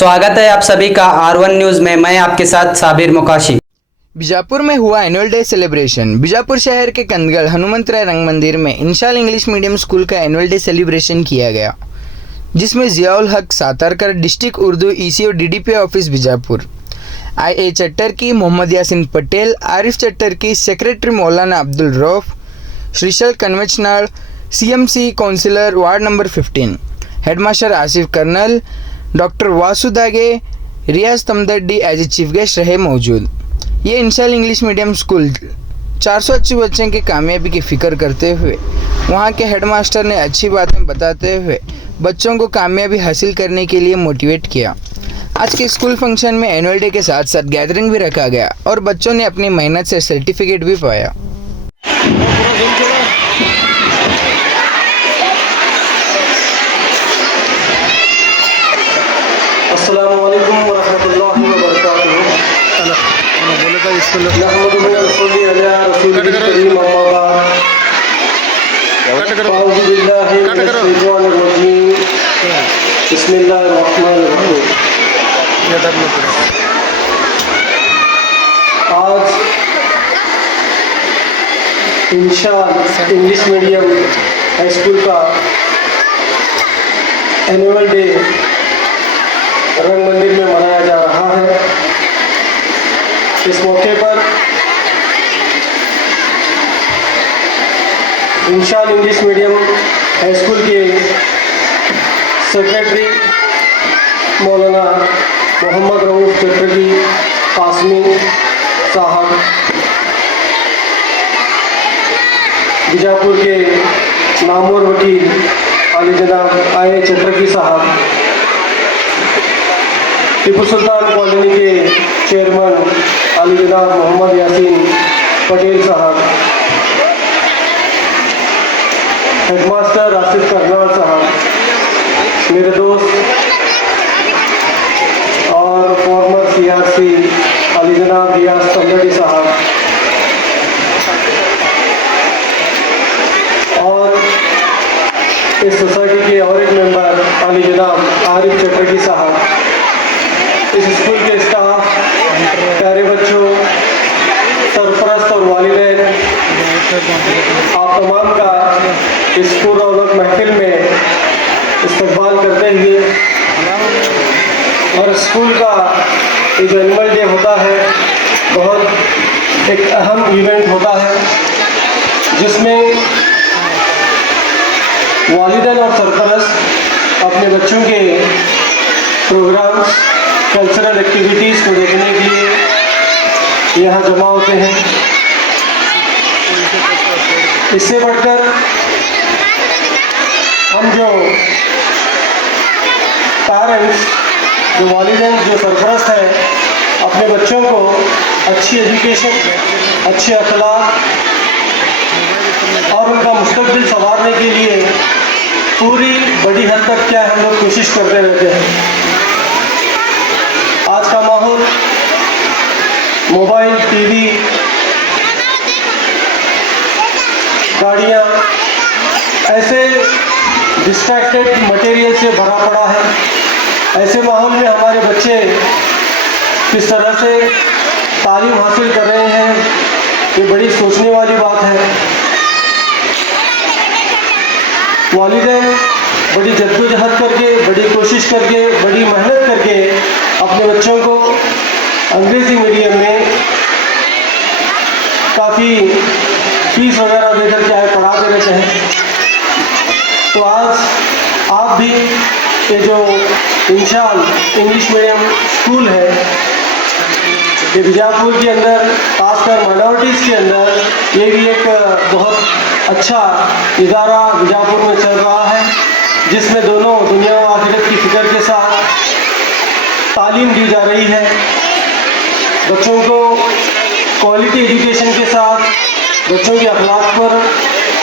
स्वागत है आप सभी का R1 न्यूज़ में। मैं आपके साथ साबिर मुकाशी। बीजापुर में हुआ एनुअल डे सेलिब्रेशन। बीजापुर शहर के कंदगल हनुमंतराय रंग मंदिर में इंशाल इंग्लिश मीडियम स्कूल का एनुअल डे सेलिब्रेशन किया गया, जिसमें जियाउल हक सातारकर, डिस्ट्रिक्ट उर्दू EC और DDP office Bijapur, IA Chattar की मोहम्मद यासिन पटेल, आरिफ चट्टर की secretary Maulana Abdul Rauf, Shrishail conventional, CMC councillor ward number 15, headmaster Asif Karnal, doctor Vasudage, Riyaz Tamdaddi as a chief guest रहे मौजूद। ये इंशाल इंग्लिश मीडियम स्कूल 480 बच्चों की कामयाबी की फिक्र करते हुए वहाँ के हेडमास्टर ने अच्छी बातें बताते हुए बच्चों को कामयाबी हासिल करने के लिए मोटिवेट किया। आज के स्कूल फंक्शन में एनुअल डे के साथ साथ गैदरिंग भी रखा गया और बच्चों ने अपनी मेहनत से सर्टिफिकेट भी पाया। अस्सलामु अलैकुम वरहमतुल्लाहि वबरकातुहू। नहमदुहु व नसल्ली अला रसूलिल करीम, अम्मा बाद। अऊज़ु बिल्लाहि मिनश शैतानिर रजीम। बिस्मिल्लाहिर रहमानिर रहीम। आज इंशाल इंग्लिश मीडियम हाई स्कूल का एनुअल डे रंग मंदिर में मनाया जा रहा है। इस मौके पर इंशाल इंग्लिश मीडियम हाई स्कूल के सेक्रेटरी मौलाना मोहम्मद रऊफ चटर्जी कासमी साहब, बीजापुर के नामवर वकील अली जनाब IA चटर्जी साहब, टीपू सुल्तान कॉलोनी के चेयरमैन अली जनाब मोहम्मद यासीन पटेल साहब, हेडमास्टर आसिफ कर्नल साहब, मेरे दोस्त और फॉर्मर CRC अली जनाब रियाज तमदड्डी साहब, और इस सोसाइटी के और एक मेंबर अली जनाब आरिफ चटर्जी साहब, इस स्कूल के स्टाफ, प्यारे बच्चों, सरपरस्त और वालिदैन, आप तमाम का इस पुररौनक महफिल में इस्तकबाल करते हुए, और स्कूल का ये जो एनुअल डे होता है बहुत एक अहम इवेंट होता है, जिसमें वालिदैन और सरपरस्त अपने बच्चों के प्रोग्राम्स, कल्चरल एक्टिविटीज़ को देखने के लिए यहाँ जमा होते हैं। इससे बढ़कर हम जो पेरेंट्स, जो वालिदैन, जो सरपरस्त हैं, अपने बच्चों को अच्छी एजुकेशन, अच्छे अखलाक और उनका मुस्तकबिल संवारने के लिए पूरी बड़ी हद तक क्या हम लोग कोशिश करते रहते हैं। आज का माहौल मोबाइल, TV, गाड़ियाँ, ऐसे डिस्ट्रैक्टेड मटेरियल से भरा पड़ा है। ऐसे माहौल में हमारे बच्चे किस तरह से तालीम हासिल कर रहे हैं, ये बड़ी सोचने वाली बात है। वालिदैन बड़ी जद्दोजहद करके, बड़ी कोशिश करके, बड़ी मेहनत करके अपने बच्चों को अंग्रेज़ी मीडियम में काफ़ी फीस वगैरह देकर के पढ़ाते रहते हैं। तो आज आप भी ये जो इंशाल इंग्लिश मीडियम स्कूल है, ये बीजापुर के अंदर, खासकर माइनॉरिटीज़ के अंदर, ये भी एक बहुत अच्छा इदारा बीजापुर में चल रहा है, जिसमें दोनों दुनिया व आखिरत की फिक्र के साथ तालीम दी जा रही है। बच्चों को क्वालिटी एजुकेशन के साथ बच्चों के अखलाक पर,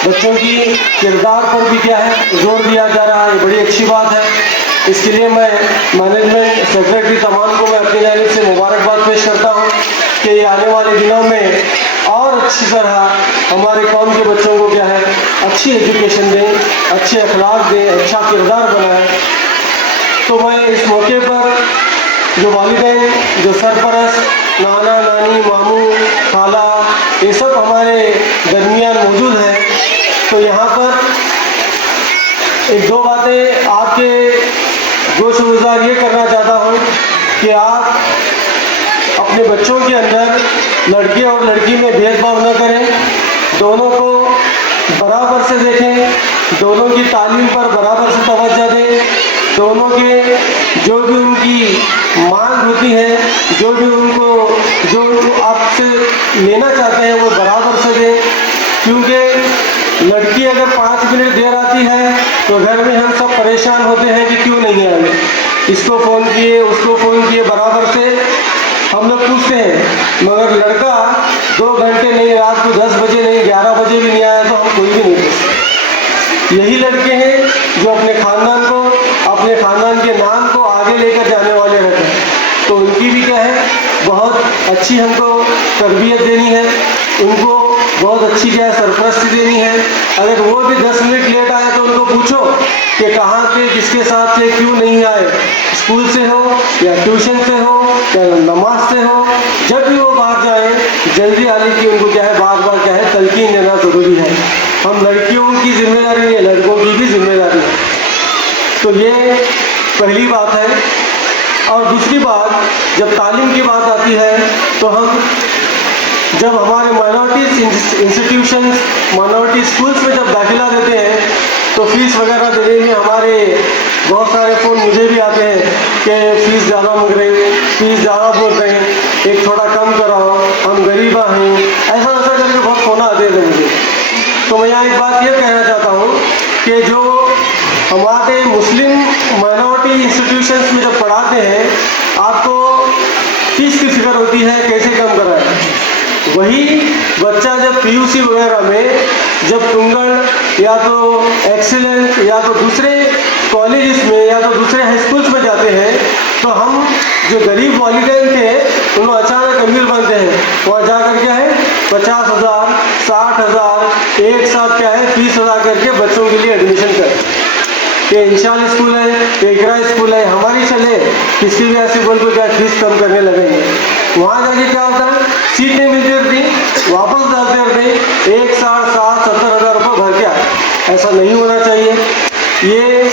बच्चों की किरदार पर भी क्या है जोर दिया जा रहा है। ये बड़ी अच्छी बात है। इसके लिए मैं मैनेजमेंट सेक्रेटरी तमाम को मैं अपनी जानिब से मुबारकबाद पेश करता हूँ कि ये आने वाले दिनों में और अच्छी तरह हमारे कौम के बच्चों को क्या है अच्छी एजुकेशन दें, अच्छे अखलाक दें, अच्छा किरदार बनाएं। तो मैं इस मौके पर जो वालिदैन, जो सरपरस्त, नाना नानी, मामू, खाला, ये सब हमारे दरमियान मौजूद हैं। तो यहाँ पर एक दो बातें आपके गोश गुजार ये करना चाहता हूँ कि आप अपने बच्चों के अंदर लड़के और लड़की में भेदभाव न करें, दोनों को बराबर से देखें, दोनों की तालीम पर बराबर से तवज्जो दें, दोनों के जो भी उनकी मांग होती है, जो भी जो आपसे लेना चाहते हैं वो बराबर से दें। क्योंकि लड़की अगर 5 मिनट देर आती है तो घर में हम सब परेशान होते हैं कि क्यों नहीं आए, इसको फ़ोन किए, उसको फ़ोन किए, बराबर से हम लोग पूछते हैं। मगर लड़का 2 घंटे नहीं, रात को 10 बजे नहीं, 11 बजे भी नहीं आया तो हम कोई भी नहीं पूछते। यही लड़के हैं जो अपने ख़ानदान को, अपने ख़ानदान के नाम को आगे लेकर जाने वाले रहते हैं। तो उनकी भी क्या है, बहुत अच्छी हमको तरबियत देनी है, उनको बहुत अच्छी क्या है सरपरस्ती देनी है। अगर वो भी 10 मिनट लेट आए तो उनको पूछो कि कहाँ थे, किसके साथ थे, क्यों नहीं आए, स्कूल से हो या ट्यूशन से हो या नमाज से हो, जब भी वो बाहर जाए जल्दी आने की उनको क्या है बार बार क्या है तलकीन देना ज़रूरी है। हम लड़कियों की जिम्मेदारी है, लड़कों की भी जिम्मेदारी है। तो ये पहली बात है। और दूसरी बात, जब तालीम की बात आती है तो हम जब हमारे माइनॉरिटी इंस्टीट्यूशंस, माइनॉरिटी स्कूल्स में जब दाखिला देते हैं तो फीस वगैरह देने में हमारे बहुत सारे फ़ोन मुझे भी आते हैं कि फ़ीस ज़्यादा मांग रहे हैं, फ़ीस ज़्यादा बोल रहे हैं, एक थोड़ा कम कराओ, हम गरीबा हैं, ऐसा करके बहुत फ़ोन आते हैं मुझे। तो मैं यहाँ एक बात ये कहना चाहता हूँ कि जो हमारे मुस्लिम माइनॉरिटी इंस्टीट्यूशंस में जब पढ़ाते हैं आपको फीस की फिक्र होती है कैसे कम कराएं। वही बच्चा जब पीयूसी वगैरह में जब टुंगल या तो एक्सीलेंस या तो दूसरे कॉलेजेस में या तो दूसरे हाई स्कूल्स में जाते हैं तो हम जो गरीब वालिदैन थे उन्हें अचानक अमीर बनते हैं। वहाँ जाकर क्या है 50,000, 60,000 एक साथ क्या है 30,000 करके बच्चों के लिए एडमिशन करते। ये इंशाल स्कूल है, ये इकरा स्कूल है, हमारी चले किसी भी ऐसे बोल को क्या फीस कम करने लगेंगे। वहाँ जाके क्या होता है सीट नहीं मिलती रहती, वापस डालते रहते, 1,60,000-70,000 रुपये भर के। ऐसा नहीं होना चाहिए। ये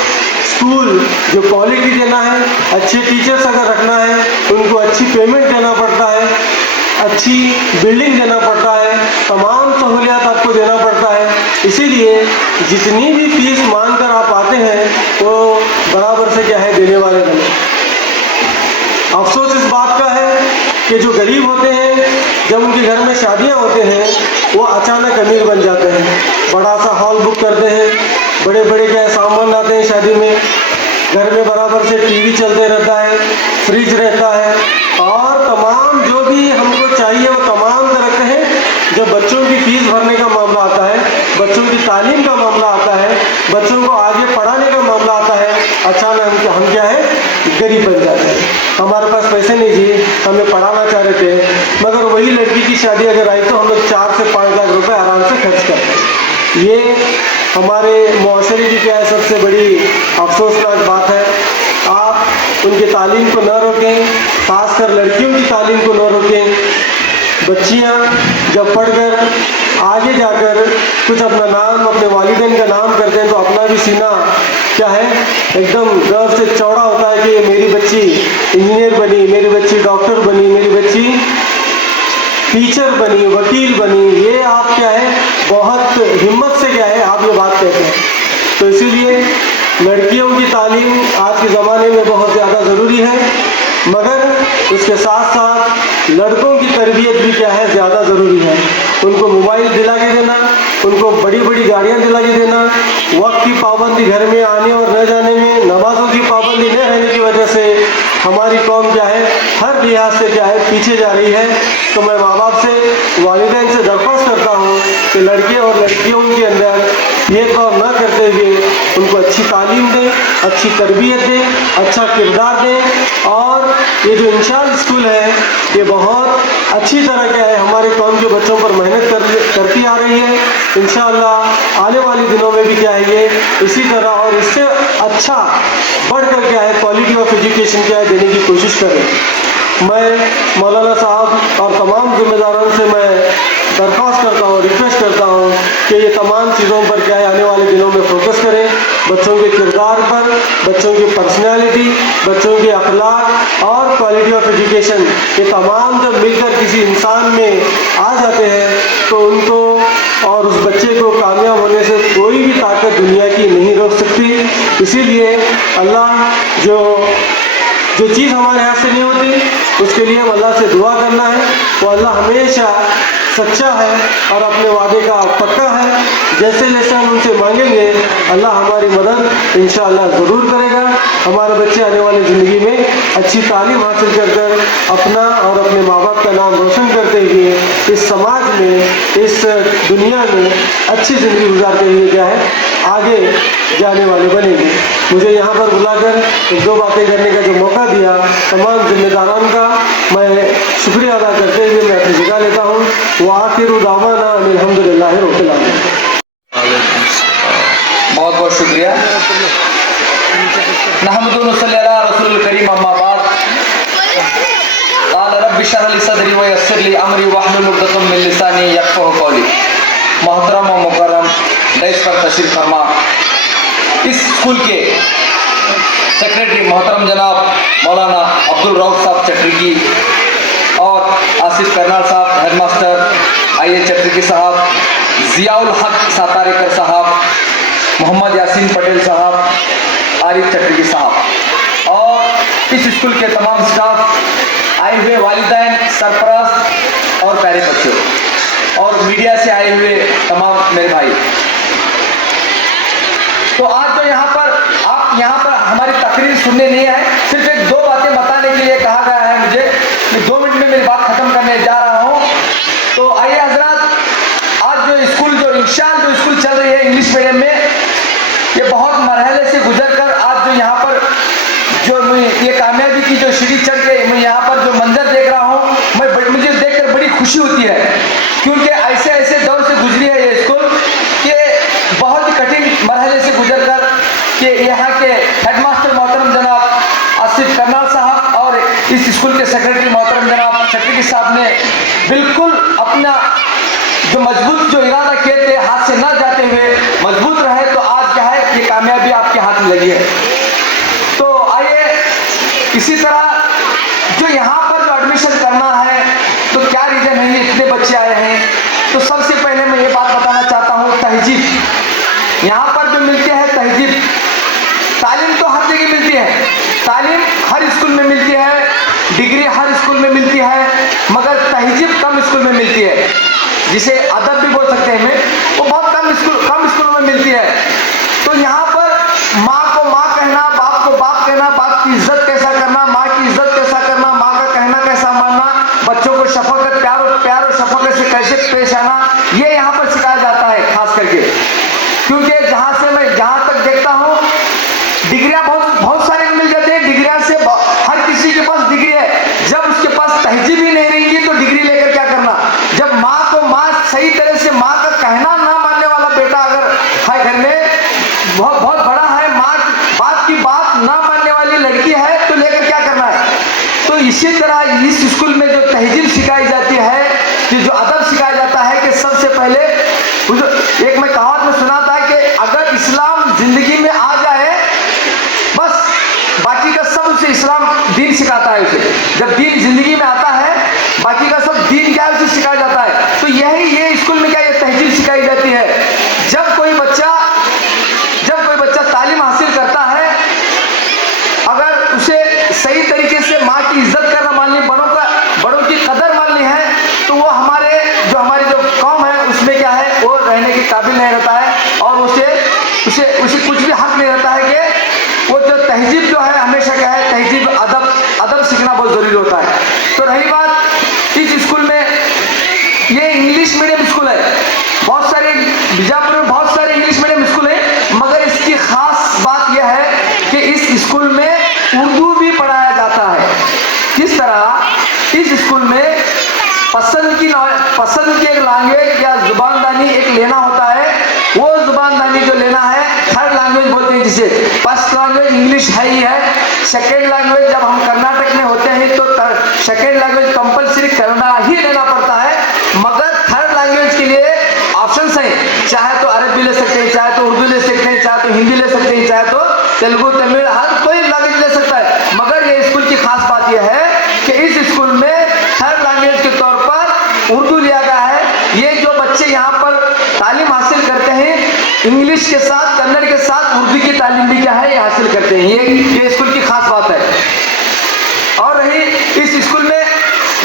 स्कूल जो क्वालिटी देना है, अच्छे टीचर्स अगर रखना है उनको अच्छी पेमेंट देना पड़ता है, अच्छी बिल्डिंग देना पड़ता है, तमाम सहूलियात आपको देना पड़ता है। इसीलिए जितनी भी फीस मान कर आप आते हैं वो बराबर से क्या है देने वाले बने। अफसोस इस बात का है कि जो गरीब होते हैं जब उनके घर में शादियां होते हैं वो अचानक अमीर बन जाते हैं, बड़ा सा हॉल बुक करते हैं, बड़े बड़े क्या सामान लाते हैं शादी में, घर में बराबर से टीवी चलते रहता है, फ्रिज रहता है और तमाम जो भी हमको चाहिए वो तमाम तरह के हैं। जब बच्चों की फीस भरने का मामला आता है, बच्चों की तालीम का मामला आता है, बच्चों को आगे पढ़ाने का मामला आता है, अचानक हम क्या है गरीब बन जाते हैं। हमारे पास पैसे नहीं जी, हमें पढ़ाना चाह रहे थे, मगर वही लड़की की शादी अगर आई तो हम लोग 4 से 5 लाख रुपए आराम से खर्च करते हैं। ये हमारे मुआशरे की क्या है सबसे बड़ी अफसोसनाक बात है। आप उनकी तालीम को न रोकें, खासकर लड़कियों की तालीम को न रोकें। बच्चियां जब पढ़कर आगे जाकर कुछ अपना नाम, अपने वालिदैन का नाम करते हैं तो अपना भी सीना क्या है एकदम गर्व से चौड़ा होता है कि मेरी बच्ची इंजीनियर बनी, मेरी बच्ची डॉक्टर बनी, मेरी बच्ची टीचर बनी, वकील बनी। ये आप क्या है बहुत हिम्मत से क्या है आप ये बात कहते हैं। तो इसीलिए लड़कियों की तालीम आज के ज़माने में बहुत ज़्यादा ज़रूरी है, मगर उसके साथ साथ लड़कों की तरबियत भी क्या है ज़्यादा ज़रूरी है। उनको मोबाइल दिला के देना, उनको बड़ी बड़ी गाड़ियाँ दिला के देना, वक्त की पाबंदी घर में आने और न जाने में, नमाजों की पाबंदी न रहने की वजह से हमारी कौम क्या है हर लिहाज से क्या है पीछे जा रही है। तो मैं माँ बाप से, वालिदैन से दरख्वास्त करता हूँ कि लड़के और लड़कियों के अंदर भेदभाव न करते हुए उनको अच्छी तालीम दें, अच्छी तरबियत दें, अच्छा किरदार दें। और ये जो इंशाल स्कूल है ये बहुत अच्छी तरह क्या है हमारे कौम के बच्चों पर मेहनत करती आ रही है। इंशाअल्लाह आने वाले दिनों में भी क्या है ये इसी तरह और इससे अच्छा बढ़कर क्या है क्वालिटी ऑफ एजुकेशन क्या है देने की कोशिश करें। मैं मौलाना साहब और तमाम जिम्मेदारों से मैं दरख्वास्त करता हूँ, रिक्वेस्ट करता हूँ कि ये तमाम चीज़ों पर क्या है आने वाले दिनों में फोकस करें, बच्चों के किरदार पर, बच्चों की पर्सनैलिटी, बच्चों के अखलाक और क्वालिटी ऑफ एजुकेशन, ये तमाम जब मिलकर किसी इंसान में आ जाते हैं तो उनको और उस बच्चे को कामयाब होने से कोई भी ताकत दुनिया की नहीं रोक सकती। इसीलिए अल्लाह जो चीज़ हमारे हाथ से नहीं होती उसके लिए हम अल्लाह से दुआ करना है। वो अल्लाह हमेशा सच्चा है और अपने वादे का पक्का है। जैसे जैसे हम उनसे मांगेंगे अल्लाह हमारी मदद इंशाअल्लाह ज़रूर करेगा। हमारे बच्चे आने वाली ज़िंदगी में अच्छी तालीम हासिल कर कर अपना और अपने माँ बाप का नाम रोशन करते हुए इस समाज में, इस दुनिया में अच्छी ज़िंदगी गुजारते हुए क्या है आगे जाने वाले बनेंगे। मुझे यहाँ पर बुलाकर एक दो बातें करने का जो मौका दिया तमाम जिम्मेदारान का मैं शुक्रिया अदा करते हुए मैं अपनी जगह लेता हूँ। व आखिरु दावाना अल्हम्दुलिल्लाहि रब्बिल आलमीन। बहुत बहुत शुक्रिया। नहमदु व नसल्ली अला रसूलिल करीम, अम्मा बाद। क़ाल रब्बि इश्रह ली सदरी व यस्सिर ली अमरी वहलुल उक़दतम मिन लिसानी यफ़क़हू क़ौली। मोहतरम व मुकर्रम रईस पर तशरीफ़ फरमा इस स्कूल के सेक्रेटरी मोहतरम जनाब मौलाना अब्दुल रऊफ़ साहब चटर्की और आसिफ करनाल साहब, हेडमास्टर आई.ए. चटर्की साहब, ज़ियाउल हक सातारेकर साहब, मोहम्मद यासीन पटेल साहब, आरिफ चटर्की साहब और इस स्कूल के तमाम स्टाफ, आए हुए वालिदैन, सरपरस्त और प्यारे बच्चों और मीडिया से आए हुए तमाम मेरे भाई। तो आज जो आप यहाँ पर हमारी तकरीर सुनने नहीं आए, सिर्फ एक दो बातें बताने के लिए कहा गया है मुझे कि 2 मिनट में मेरी बात खत्म करने जा रहा हूँ। तो आइए हजरात, आज जो स्कूल चल रही है इंग्लिश मीडियम में, ये बहुत मरहले से गुजर कर आज जो यहाँ पर जो ये कामयाबी की जो सीढ़ी चढ़ के मैं यहाँ पर जो मंजर देख रहा हूँ, मुझे देखकर बड़ी खुशी होती है क्योंकि ऐसे ऐसे दौर से गुजरी है ये स्कूल कि बहुत ही कठिन मरहले से गुजर कर कि यहाँ के हेडमास्टर मोहतरम जनाब आसिफ करनाल साहब और इस स्कूल के सेक्रेटरी मोहतरम जनाब चटर्की साहब ने बिल्कुल अपना जो मजबूत जो इरादा किए थे हाथ से न जाते हुए मजबूत रहे, तो आज क्या है ये कामयाबी आपके हाथ में लगी है। तो आइए इसी तरह जो यहाँ पर जो एडमिशन करना है तो क्या रीजन है इतने बच्चे आए हैं, तो सबसे पहले मैं ये बात बताना चाहता हूँ तहजीब। यहाँ पर जो मिलते हैं तहजीब, तालीम तो हर जगह मिलती है, तालीम हर स्कूल में मिलती है, डिग्री हर स्कूल में मिलती है, मगर तहजीब कम स्कूल में मिलती है, जिसे अदब भी बोल सकते हैं, वो बहुत कम स्कूलों में मिलती है। तो यहाँ पर माँ को माँ कहना, बाप को बाप कहना, बाप की इज्जत कैसा करना, माँ की इज्जत कैसा करना, माँ का कहना कैसा मानना, बच्चों को शफकत प्यार और शफकत से कैसे पेश आना, ये यहाँ पर सिखाया जाता है खास करके। क्योंकि जहाँ तक देखता हूँ डिग्रियाँ बहुत सारे मिल जाते हैं, डिग्रियाँ से हर किसी के पास डिग्री है, जब उसके पास तहजीब ही नहीं रहेगी तो डिग्री लेकर क्या करना। जब माँ को माँ सही तरह से माँ का कहना ना मानने वाला बेटा अगर है घर में, बहुत बड़ा है, माँ बात की बात ना मानने वाली लड़की है, तो लेकर क्या करना है। तो इसी तरह इस स्कूल में जो तहजीब सिखाई जाती है, जो अदब सिखाया जाता है कि सबसे पहले एक मैं कहावत में सुना था कि अगर इस्लाम जिंदगी में आ जाए बस बाकी का सब उसे इस्लाम दीन सिखाता है। उसे जब दीन जिंदगी में आता है बाकी का सब दीन क्या है उसे सिखाया जाता है। तो ये स्कूल में क्या ये तहजीब सिखाई जाती है। जब कोई बच्चा तालीम हासिल करता है, अगर उसे सही तरीके से माँ की इज्जत करना माननी, बड़ों की कदर माननी है, तो वो हमारी जो कौम है उसमें क्या है वो रहने के काबिल नहीं रहता है और उसे कुछ भी हक नहीं रहता है कि वो जो तहजीब जो है हमेशा क्या है तहजीब अदब सीखना बहुत जरूरी होता है। तो रही बात चीज़ें, फर्स्ट लैंग्वेज इंग्लिश है ही है, सेकेंड लैंग्वेज जब हम कर्नाटक में होते हैं तो सेकेंड लैंग्वेज कंपलसरी करना ही लेना पड़ता है, मगर थर्ड लैंग्वेज के लिए ऑप्शंस हैं, चाहे तो अरबी ले सकते हैं, चाहे तो उर्दू ले सकते हैं, चाहे तो हिंदी ले सकते हैं, चाहे तो तेलुगु तमिल हर कोई लैंग्वेज ले सकता है। मगर ये स्कूल की खास बात यह है कि इस स्कूल में थर्ड लैंग्वेज के तौर पर उर्दू लिया गया है। ये जो बच्चे यहाँ पर तालीम हासिल करते हैं इंग्लिश के साथ कन्नड़ के साथ उर्दू की तालीम भी क्या है ये हासिल करते हैं, ये स्कूल की खास बात है। और रही इस स्कूल में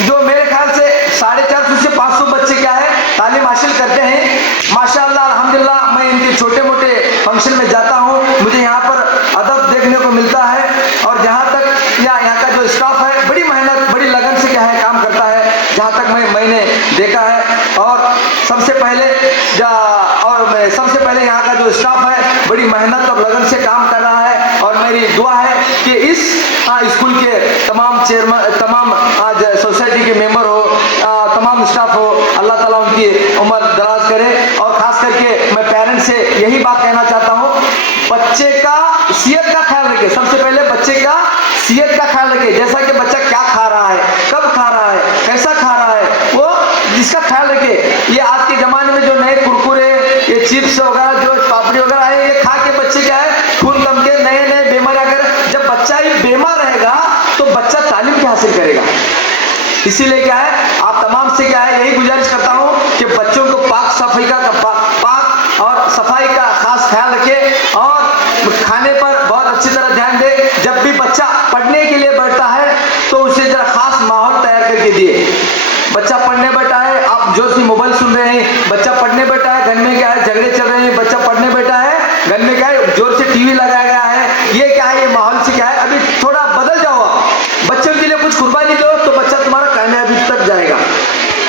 जो मेरे ख्याल से 450 से 500 बच्चे क्या है तालीम हासिल करते हैं। माशाअल्लाह अल्हम्दुलिल्लाह मैं इनके छोटे मोटे फंक्शन में जाता हूँ, मुझे यहाँ पर अदब देखने को मिलता है, और जहाँ तक यहाँ का जो स्टाफ है बड़ी मेहनत बड़ी लगन से क्या है काम करता है, जहाँ तक मैंने देखा है। और सबसे पहले यहाँ का जो स्टाफ है बड़ी मेहनत और लगन से काम कर रहा है, और मेरी दुआ है कि इस स्कूल के तमाम चेयरमैन, तमाम आज सोसाइटी के मेंबर हो, तमाम स्टाफ हो, अल्लाह ताला उनकी उम्र दराज करे। और खास करके मैं पेरेंट्स से यही बात कहना चाहता हूँ, बच्चे का सेहत का ख्याल रखें, सबसे पहले बच्चे का सेहत का ख्याल रखें, जैसा कि बच्चा क्या खा रहा है, कब खा रहा है, कैसा खा रहा है, वो जिसका ख्याल रखें। ये आज के ज़माने में जो नए कुरकुरे, ये चिप्स वगैरह, जो पापड़ी वगैरह आए, ये खा के बच्चे क्या है खून कम के नए बीमार आकर, जब बच्चा ही बीमार रहेगा तो बच्चा तालीम क्या हासिल करेगा। इसीलिए क्या है आप तमाम से क्या है यही गुजारिश करता हूँ कि बच्चों को पाक और सफाई का खास ख्याल रखें, और खाने पर बहुत अच्छी तरह ध्यान दें। जब भी बच्चा पढ़ने के लिए बैठता है तो उसे जरा खास माहौल तैयार करके दिए। बच्चा पढ़ने बैठा है, आप जो सी मोबाइल सुन रहे हैं, बच्चा पढ़ने बैठा है, घर में क्या है झगड़े चल रहे हैं, बच्चा पढ़ने बैठा है, घर में क्या है जोर से टीवी लगाया गया है, ये क्या है ये माहौल से क्या है अभी थोड़ा बदल जाओ। बच्चों के लिए कुछ कुर्बानी दो तो बच्चा तुम्हारा कामयाबी तक जाएगा।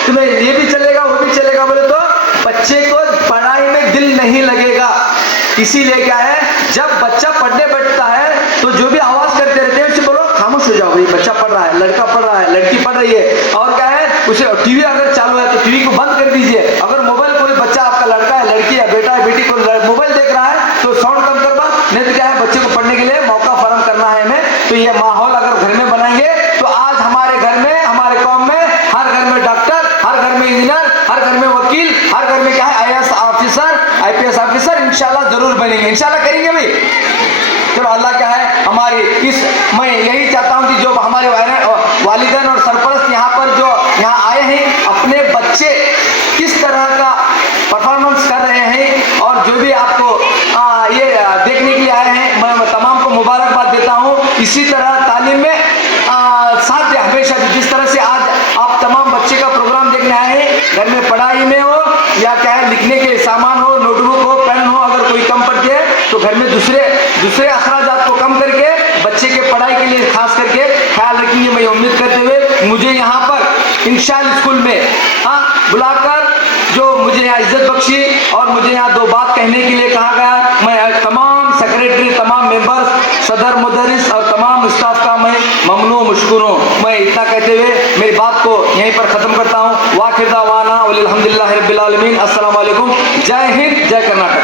तुम्हें ये भी चलेगा वो भी चलेगा बोले तो बच्चे को पढ़ाई में दिल नहीं लगेगा। इसीलिए क्या है जब बच्चा पढ़ने बैठता है तो जो भी आवाज करते रहते हैं उससे बोलो खामोश हो जाओ भाई, बच्चा पढ़ रहा है, लड़का पढ़ रहा है, लड़की पढ़ रही है। और क्या है उसे टीवी अगर चालू है तो टीवी को बंद कर दीजिए। अगर मोबाइल कोई बच्चा आपका लड़का है, लड़की है, बेटा है, बेटी को मोबाइल देख रहा है तो साउंड कम करवा, नहीं तो क्या है बच्चे को पढ़ने के लिए मौका फराहम करना है हमें। तो ये माहौल अगर घर में बनाएंगे तो आज हमारे घर में, हमारे कौम में हर घर में डॉक्टर, हर घर में इंजीनियर, हर घर में वकील, हर घर में क्या है IAS ऑफिसर, IPS ऑफिसर इंशाल्लाह जरूर बनेंगे, इंशाल्लाह करेंगे भाई। चलो अल्लाह क्या है हमारी मैं यही चाहता हूँ कि जो हमारे वालिदैन और सरपरस्त यहाँ पर जो यहाँ आए हैं अपने बच्चे किस तरह का परफॉर्मेंस कर रहे हैं, और जो भी आपको ये देखने के लिए आए हैं मैं तमाम को मुबारकबाद देता हूँ। इसी तरह तालीम में साथ दे हमेशा, जिस तरह से आज आप तमाम बच्चे का प्रोग्राम देखने आए हैं, घर में पढ़ाई में हो या क्या है लिखने के सामान हो, नोटबुक हो, पेन हो, अगर कोई कम पड़ती है तो घर में दूसरे अखराजात को कम करके बच्चे के पढ़ाई के लिए खास करके ख्याल रखेंगे। मैं उम्मीद करते हुए मुझे यहाँ पर इंशाअल्लाह स्कूल में बुलाकर जो मुझे यहाँ इज्जत बख्शी और मुझे यहाँ दो बात कहने के लिए कहा गया, मैं तमाम सेक्रेटरी, तमाम मेंबर्स, सदर, मुदरिस और तमाम स्टाफ का मैं ममनू मुशकुर हूँ। मैं इतना कहते हुए मेरी बात को यहीं पर ख़त्म करता हूँ। वाखिर दावाना अल्हम्दुलिल्लाहि रब्बिल आलमीन। अस्सलाम वालेकुम। जय हिंद, जय कर्नाटक।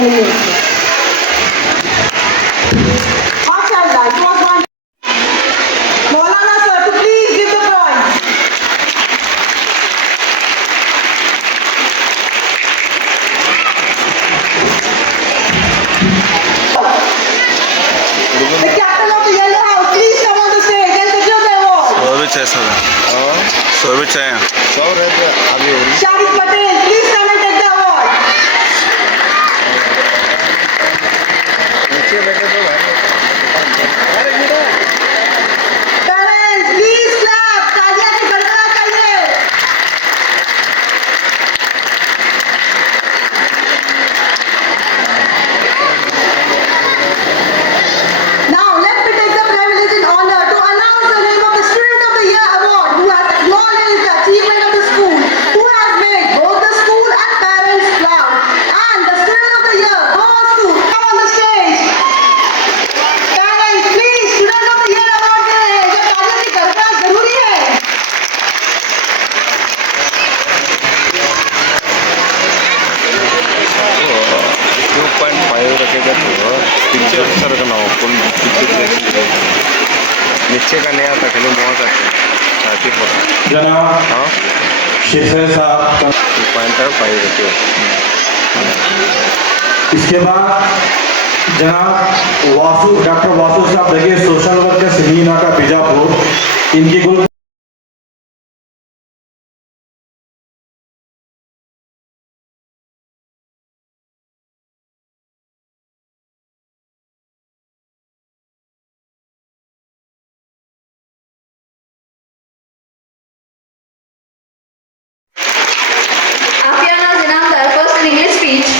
नहीं है माशाल्लाह it was one Maulana sir to please give the prize the captain of the yellow house please come on the stage and secure the award Shahid Patel please come and take the award Parents, please clap. तालियां से गड़गड़ा चाहिए. Now let me take the privilege and honor to announce the name of the Student of the Year Award who has acknowledged the achievement of the school, who has made both the school and parents proud. And the Student of the Year goes to come on the stage. Parents, please, Student of the Year Award दे रहे हैं. जब तालियों से गड़गड़ा जरूरी है. नीचे का नहीं आता खाली मुँह का छाती पर जनाब हाँ शेखर साहब 2.5 रखे इसके बाद जनाब डॉक्टर वासु साहब लगे सोशल वर्कर सलीना का बीजापुर इनकी कुल Afiana Zinamdar, first in English speech.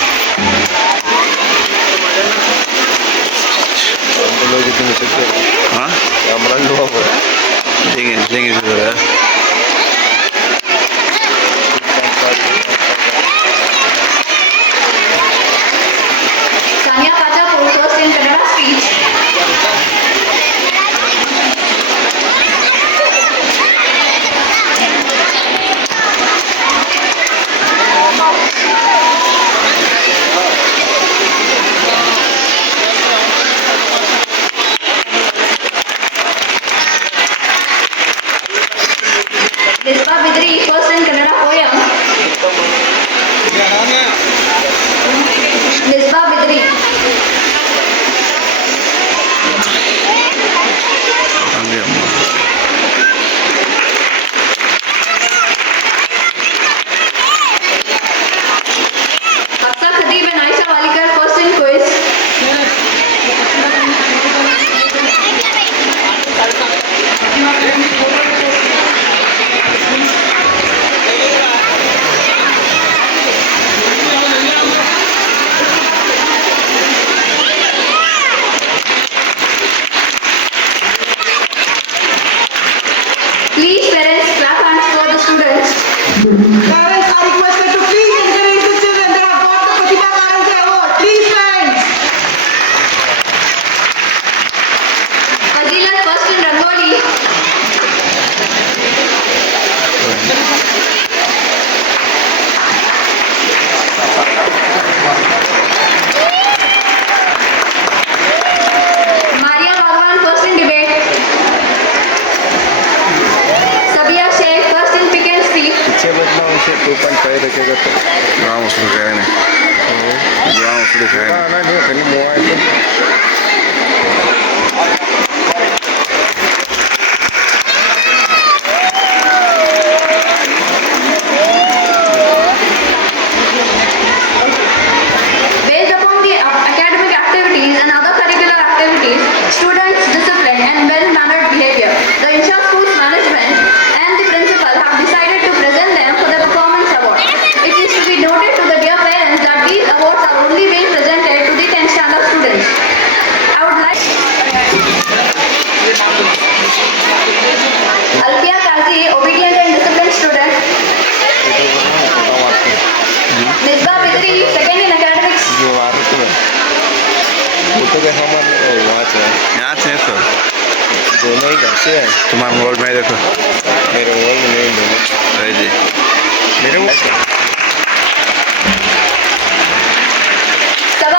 हाँ कैमरा लो आप देंगे Sanya Pachapur, first in Kannada speech. Lispa Bidri, first in Kannada poem. Lispa Bidri. Hafsa Khatib and Aisha Walikar, first in quiz. Please, parents, clap hands for the students. Parents are requested to please encourage the children that have got the Pratibha Karanje award. Please, parents. Fazilat, first in Rangoli. Maria Bhagwan, first in debate. Sabia Sheikh, first in pick and speak. पीछे बैठना उसे 2.5 रखेगा तो ग्राम उसको कहे नहीं ग्राम उसको कहे नहीं ना नहीं खाली मुँह है Based upon the academic activities and other curricular activities, students' discipline and well-mannered behavior, the Insha School's management and the principal have decided to present them for the performance award. It is to be noted to the dear parents that these awards are only being presented to the 10th standard students. I would like Alfia Kazi, obedient and disciplined student. Nisba Bidri, second in academics. जो आ रहे थे photo के हमारे वहाँ से यहाँ से तो दोनों ही घर से है तुम्हारा मोबाइल में देखो मेरे मोबाइल में नहीं दोनों अरे जी मेरे मोबाइल Sabha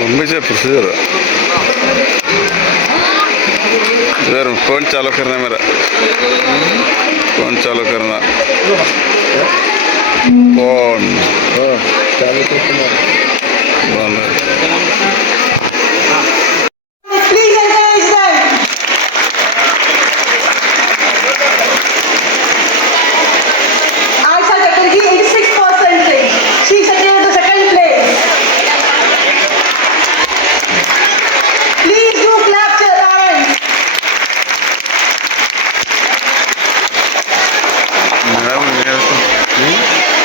मम्मी से प्रोसीजर इधर फोन चालू करना मेरा फोन चालू करना फोन चालू करना बंद है। Please encourage them. Aisha Chatterjee, 86%. She secured the second place. Please do clap to your parents.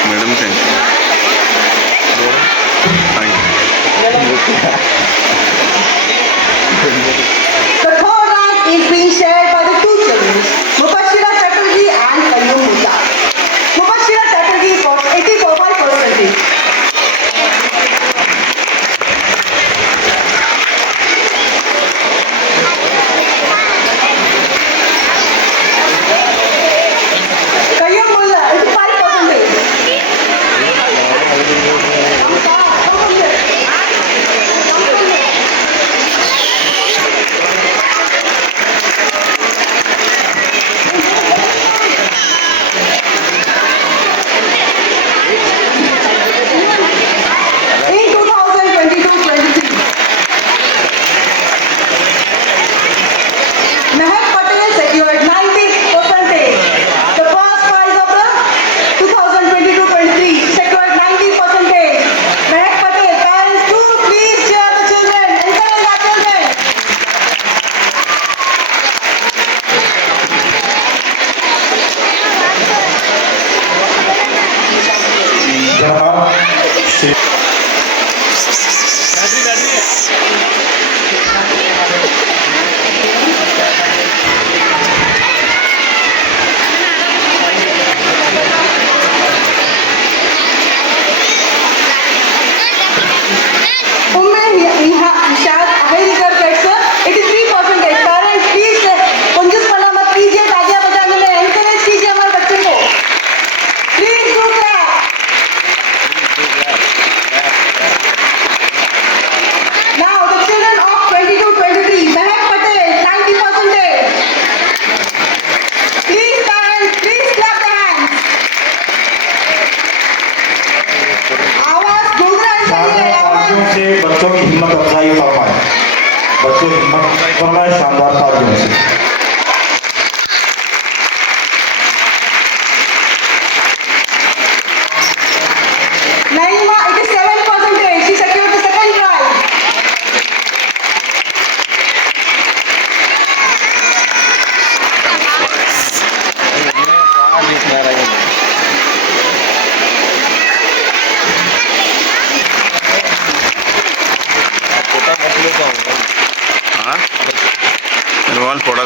Madam thank The third rank is being shared by the two children, Mubashira Chatterjee and Kayyum Mulla. Mubashira Chatterjee got 84.5%. Kayyum Mulla, 85%. In 2022-23, Mehak Patel secured 90%. The first prize of the 2022-23 secured 90%. Mehak Patel, parents do please cheer the children, encourage our children. Nishad Ahirkar gets 83%. Parents please कंजूसपना मत कीजिए, तालियां बजाने में encourage कीजिए हमारे बच्चे को. Please do clap. Now the children of 22-23, Mehak Patel, 90%. Please parents, please clap the hands. आवाज गुंजराई चाहिए, आवाज. से बच्चों की हिम्मत अफजाई फरमाए, बच्चों की हिम्मत फरमाए शानदार तालियों से। Naima, 87%. She secured the second prize. हाँ photo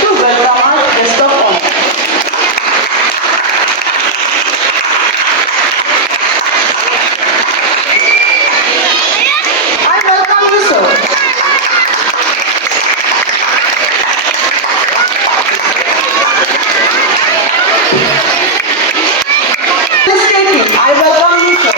to welcome our guest of honor. I welcome you, sir. Please take it. I welcome you, sir.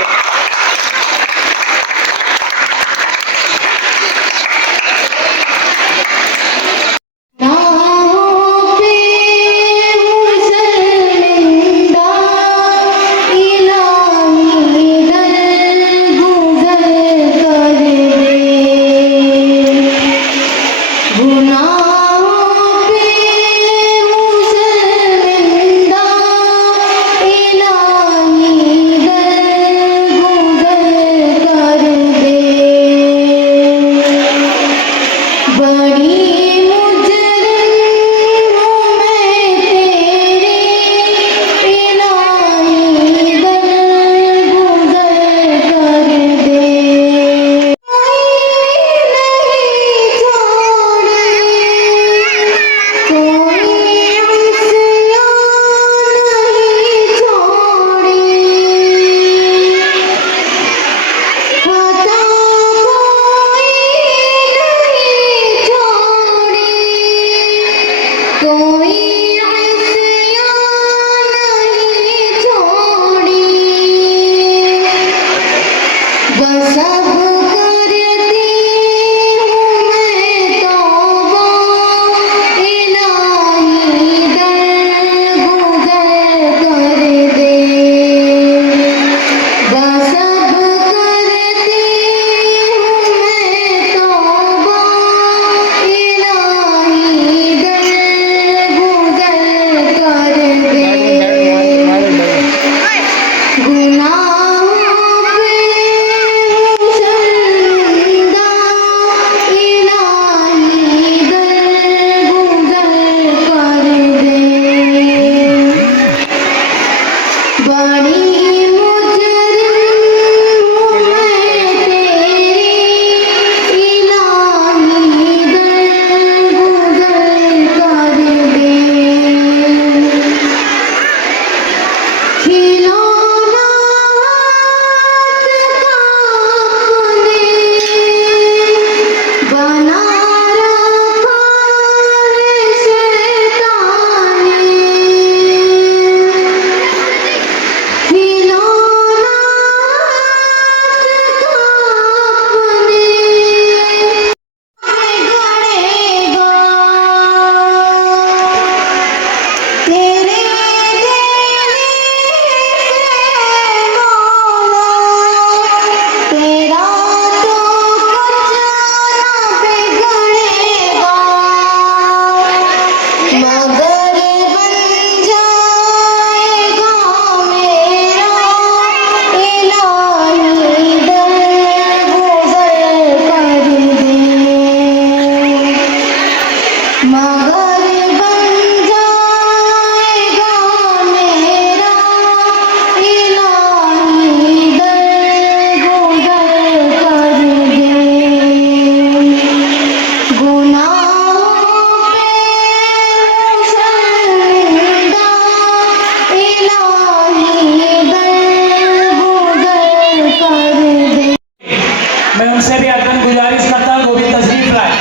मैं उनसे भी अग्रिम गुजारिश करता हूँ वो भी तशरीफ लाए।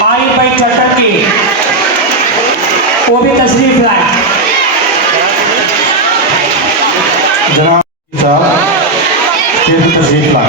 माहिर भाई चट्टर की वो भी तशरीफ लाए। जनाब साहब ये भी तशरीफ लाए।